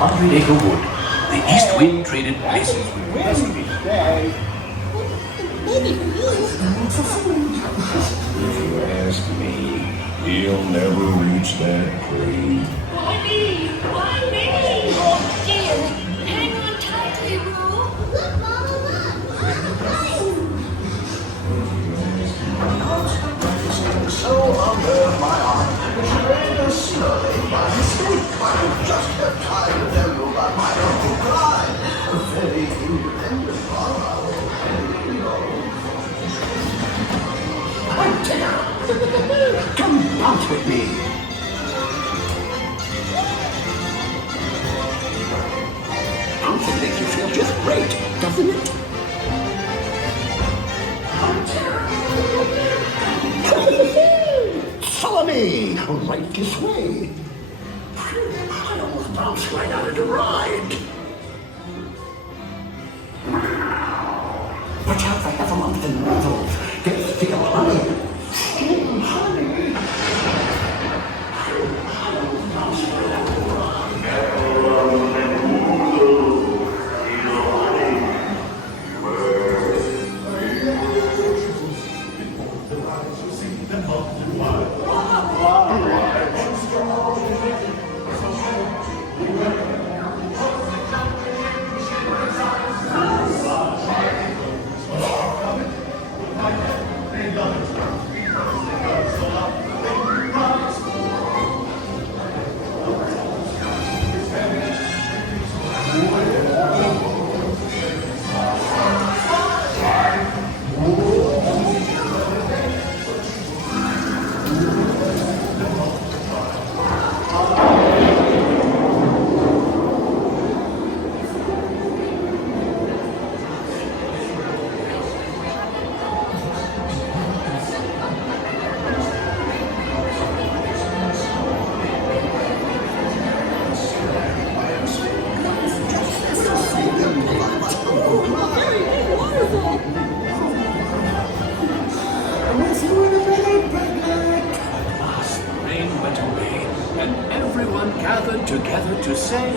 100-acre wood. The east wind traded places with Wesley. If you ask me, he'll never reach that tree. Why me? Why me? Oh dear. Hang on tightly, Roo. Look, Mama, look. So under my arm, Shireen slowly by mistake. I just have time to tell you about my Uncle Clyde. A very independent father. Come bounce with me. Bouncing makes you feel just great, doesn't it? Follow me! Right this way. I almost bounced right out of the ride. Watch out for heffalumps and weasels. They steal honey. Steal honey. Rain went away, and everyone gathered together to say,